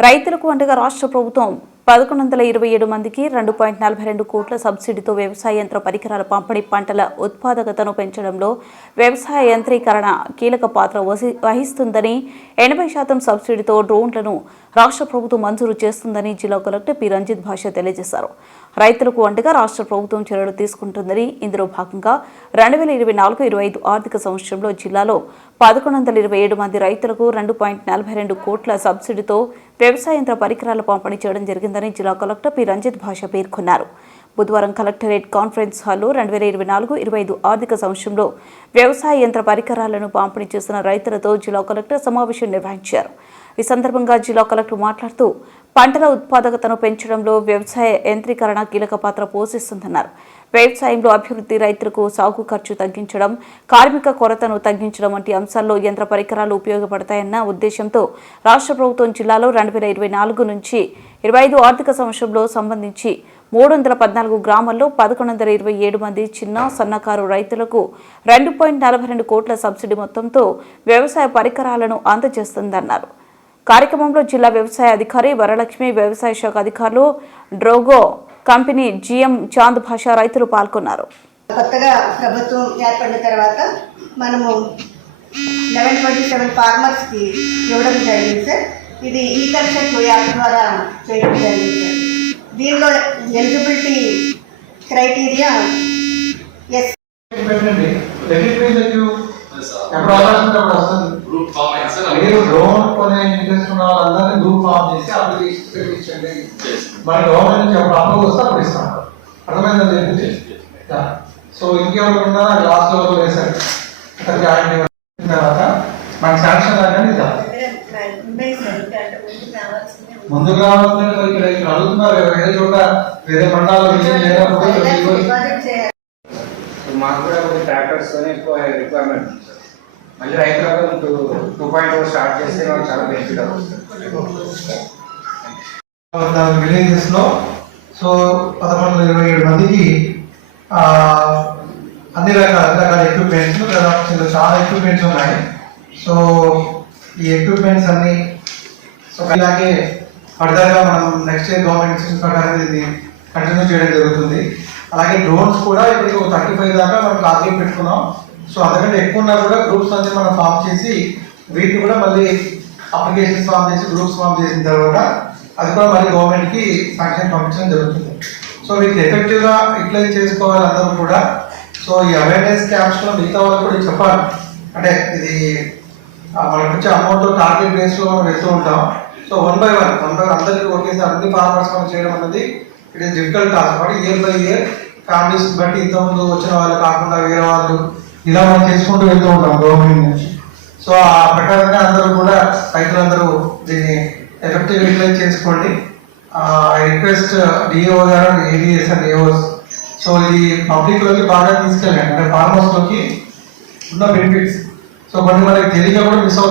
రైతులకు అండగా రాష్ట్ర ప్రభుత్వం పదకొండు వందల ఇరవై ఏడు మందికి రెండు పాయింట్ నలభై రెండు కోట్ల సబ్సిడీతో వ్యవసాయ యంత్ర పరికరాల పంపిణీ పంటల ఉత్పాదకతను పెంచడంలో వ్యవసాయ యంత్రీకరణ కీలక పాత్ర వహిస్తుందని ఎనభై శాతం సబ్సిడీతో డ్రోన్లను రాష్ట్ర ప్రభుత్వం మంజూరు చేస్తుందని జిల్లా కలెక్టర్ పి. రంజిత్ భాష తెలియజేశారు. రైతులకు అండగా రాష్ట్ర ప్రభుత్వం చర్యలు తీసుకుంటుందని ఇందులో భాగంగా రెండు వేల ఇరవై నాలుగు ఇరవై ఐదు ఆర్థిక సంవత్సరంలో జిల్లాలో పదకొండు వందల ఇరవై ఏడు మంది రైతులకు రెండు పాయింట్ నలభై రెండు కోట్ల సబ్సిడీతో వ్యవసాయ యంత్ర పరికరాల పంపిణీ చేయడం జరిగిందని జిల్లా కలెక్టర్ పి. రంజిత్ భాష పేర్కొన్నారు. బుధవారం కలెక్టరేట్ కాన్ఫరెన్స్ హాల్లో రెండు వేల ఇరవై నాలుగు ఇరవై ఐదు ఆర్థిక సంవత్సరంలో వ్యవసాయ యంత్ర పరికరాలను పంపిణీ చేస్తున్న రైతులతో జిల్లా కలెక్టర్ సమావేశం నిర్వహించారు. ఈ సందర్భంగా జిల్లా కలెక్టర్ మాట్లాడుతూ పంటల ఉత్పాదకతను పెంచడంలో వ్యవసాయ యంత్రీకరణ కీలక పాత్ర పోషిస్తుందన్నారు. వ్యవసాయంలో అభివృద్ధి రైతులకు సాగు ఖర్చు తగ్గించడం కార్మిక కొరతను తగ్గించడం వంటి అంశాల్లో యంత్ర పరికరాలు ఉపయోగపడతాయన్న ఉద్దేశంతో రాష్ట్ర ప్రభుత్వం జిల్లాలో రెండు వేల ఇరవై నాలుగు నుంచి ఇరవై ఐదు ఆర్థిక సంవత్సరంలో సంబంధించి మూడు వందల పద్నాలుగు గ్రామాల్లో పదకొండు వందల ఇరవై ఏడు మంది చిన్న సన్నకారు రైతులకు రెండు పాయింట్ నలభై రెండు కోట్ల సబ్సిడీ మొత్తంతో వ్యవసాయ పరికరాలను అందజేస్తుందన్నారు. కార్యక్రమంలో జిల్లా వ్యవసాయ అధికారి వరలక్ష్మి వ్యవసాయ శాఖ అధికారులు డ్రోగో కంపెనీ జీఎం చాంద్ భాష రైతులు పాల్గొన్నారు. కొత్తగా ప్రభుత్వం ఏర్పడిన తర్వాత మనము లెవెన్ ట్వంటీ సెవెన్ ఫార్మర్స్కి ఇవ్వడం జరిగింది సార్. ఇది ఈ కన్సెప్ట్ యాప్ ద్వారా చేయడం జరిగింది సార్. దీనిలో ఎలిజిబిలిటీ క్రైటీరియా ఎస్ ఎప్పుడు వస్తుంది గ్రూప్ ఫామ్ అయింది సార్ మీరు డ్రోన్ కొనే ఇంట్రెస్ట్ ఉన్న వాళ్ళందరినీ గ్రూప్ ఫామ్ చేసి అప్లికేషన్ పెట్టించండి. మరి గవర్నమెంట్ నుంచి అప్పుడు అప్రూవ్ వస్తే అప్పుడు ఇస్తాం. అర్థమైందని చెప్పి సో ఇంకెవరు ఉన్నారా లాస్ట్లో వేశారు. ఇక్కడ జాయిన్ అయిన తర్వాత మనకి శాంక్షన్ కానీ ఇద్దాం. ముందు కావాలంటే మరి ఇక్కడ ఇక్కడ అడుగుతున్నారు కదా, వేరే చోట వేరే మండలాలు మాకు కూడా కొన్ని ట్రాక్టర్స్ ఎక్కువ రిక్వైర్మెంట్ ఉంది సార్ మళ్ళీ రైతులకు two two point o start చేస్తే మాకు చాలా బెనిఫిట్ అవుతుంది విలేజెస్లో సో పదకొండు వందల ఇరవై ఏడు మందికి అన్ని రకాల అన్ని రకాల ఎక్విప్మెంట్స్ చాలా ఎక్విప్మెంట్స్ ఉన్నాయి. సో ఈ ఎక్విప్మెంట్స్ అన్ని సో ఇలాగే ఫర్దర్గా మనం నెక్స్ట్ ఇయర్ గవర్నమెంట్ ఇన్స్టిట్యూషన్ ప్రకారం దీన్ని కంటిన్యూ చేయడం జరుగుతుంది. అలాగే డ్రోన్స్ కూడా ఇప్పుడు థర్టీ ఫైవ్ దాకా మనం టార్గెట్ పెట్టుకున్నాం. సో అంతకంటే ఎక్కువ ఉన్నా కూడా గ్రూప్స్ అనేది మనం ఫామ్ చేసి వీటిని కూడా మళ్ళీ అప్లికేషన్స్ ఫామ్ చేసి గ్రూప్స్ ఫామ్ చేసిన తర్వాత అది కూడా మళ్ళీ గవర్నమెంట్కి శాంక్షన్ పంపించడం జరుగుతుంది. సో వీటిని ఎఫెక్టివ్గా యూటిలైజ్ చేసుకోవాలి అందరూ కూడా. సో ఈ అవేర్నెస్ క్యాంప్స్లో మిగతా వాళ్ళు కూడా చెప్పాలి. అంటే ఇది ఆ మనకు వచ్చే అమౌంట్ టార్గెట్ బేస్లో మనం వెళ్తూ ఉంటాం. So one by one one by అందరికీ ఒకేసారి అన్ని ఫార్మర్స్ మనం చేయడం అనేది ఇట్ ఈస్ డిఫికల్ట్ టాస్క్ కాబట్టి ఇయర్ బై ఇయర్ ఫ్యామిలీస్ బట్టి ఇంతకుముందు వచ్చిన వాళ్ళు కాకుండా వేరే వాళ్ళు ఇలా మనం చేసుకుంటూ వెళ్తూ ఉంటాం గవర్నమెంట్ నుంచి. సో ఆ ప్రకారంగా అందరూ కూడా రైతులందరూ దీన్ని ఎఫెక్టివ్ యూటిలైజ్ చేసుకోండి. ఐ రిక్వెస్ట్ డిఓ గారు ఏడిఎస్ అండ్ ఏఓస్ సో ఇది పబ్లిక్లోకి బాగా తీసుకెళ్ళండి. అంటే ఫార్మర్స్లోకి ఉన్న బెనిఫిట్స్ సో కొన్ని మనకి తెలియక కూడా మిస్ అవుతుంది